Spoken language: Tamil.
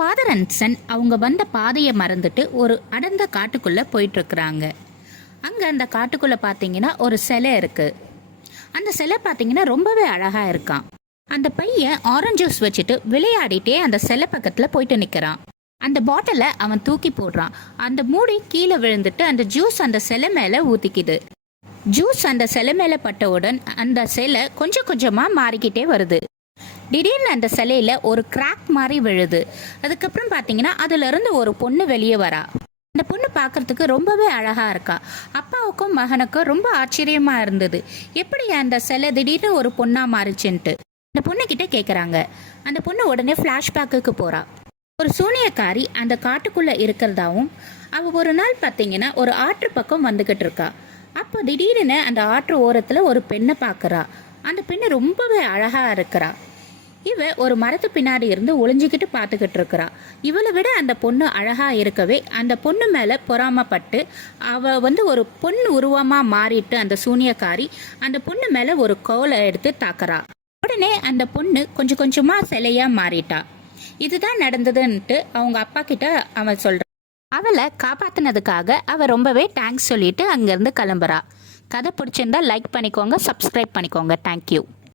ஃபாதர் அண்ட் சன் அவங்க வந்த பாதையை மறந்துட்டு ஒரு அடர்ந்த காட்டுக்குள்ளே போயிட்டுருக்குறாங்க. அங்கே அந்த காட்டுக்குள்ளே பார்த்தீங்கன்னா ஒரு சிலை இருக்குது. அந்த சிலை பார்த்தீங்கன்னா ரொம்பவே அழகாக இருக்கான். அந்த பையன் ஆரஞ்சு ஜூஸ் வச்சுட்டு விளையாடிட்டே அந்த சிலை பக்கத்தில் போயிட்டு நிற்கிறான். அந்த பாட்டிலை அவன் தூக்கி போடுறான். அந்த மூடி கீழே விழுந்துட்டு அந்த ஜூஸ் அந்த சிலை மேலே ஊற்றிக்குது. ஜூஸ் அந்த சிலை மேலே பட்டவுடன் அந்த சிலை கொஞ்சம் கொஞ்சமாக மாறிக்கிட்டே வருது. திடீர்னு அந்த சிலையில ஒரு கிராக் மாதிரி விழுது. அதுக்கப்புறம் பார்த்தீங்கன்னா அதுலேருந்து ஒரு பொண்ணு வெளியே வரா. அந்த பொண்ணு பார்க்கறதுக்கு ரொம்பவே அழகா இருக்கா. அப்பாவுக்கும் மகனுக்கும் ரொம்ப ஆச்சரியமா இருந்தது, எப்படி அந்த சிலை திடீர்னு ஒரு பொண்ணா மாறிச்சுன்ட்டு. அந்த பொண்ணுக்கிட்ட கேட்குறாங்க. அந்த பொண்ணு உடனே ஃப்ளாஷ்பேக்குக்கு போறா. ஒரு சூனியக்காரி அந்த காட்டுக்குள்ள இருக்கிறதாவும் அவ ஒரு நாள் பார்த்தீங்கன்னா ஒரு ஆற்று பக்கம் வந்துகிட்டு இருக்கா. அப்போ திடீர்னு அந்த ஆற்று ஓரத்தில் ஒரு பெண்ணை பார்க்குறா. அந்த பெண்ணு ரொம்பவே அழகா இருக்கிறா. இவ ஒரு மரத்து பின்னாடி இருந்து ஒளிஞ்சிக்கிட்டு பார்த்துக்கிட்டு இருக்கிறா. இவளை விட அந்த பொண்ணு அழகா இருக்கவே அந்த பொண்ணு மேல பொறாமப்பட்டு அவ ஒரு பொண்ணு உருவமா மாறிட்டு அந்த சூனியக்காரி அந்த பொண்ணு மேல ஒரு கோலை எடுத்து தாக்குறா. உடனே அந்த பொண்ணு கொஞ்சம் கொஞ்சமா சிலையா மாறிட்டா. இதுதான் நடந்ததுன்ட்டு அவங்க அப்பா கிட்ட அவன் சொல்றான். அவளை காப்பாத்தினதுக்காக அவ ரொம்பவே தேங்க்ஸ் சொல்லிட்டு அங்கிருந்து கிளம்புறா. கதை பிடிச்சிருந்தா லைக் பண்ணிக்கோங்க, சப்ஸ்கிரைப் பண்ணிக்கோங்க. தேங்க்யூ.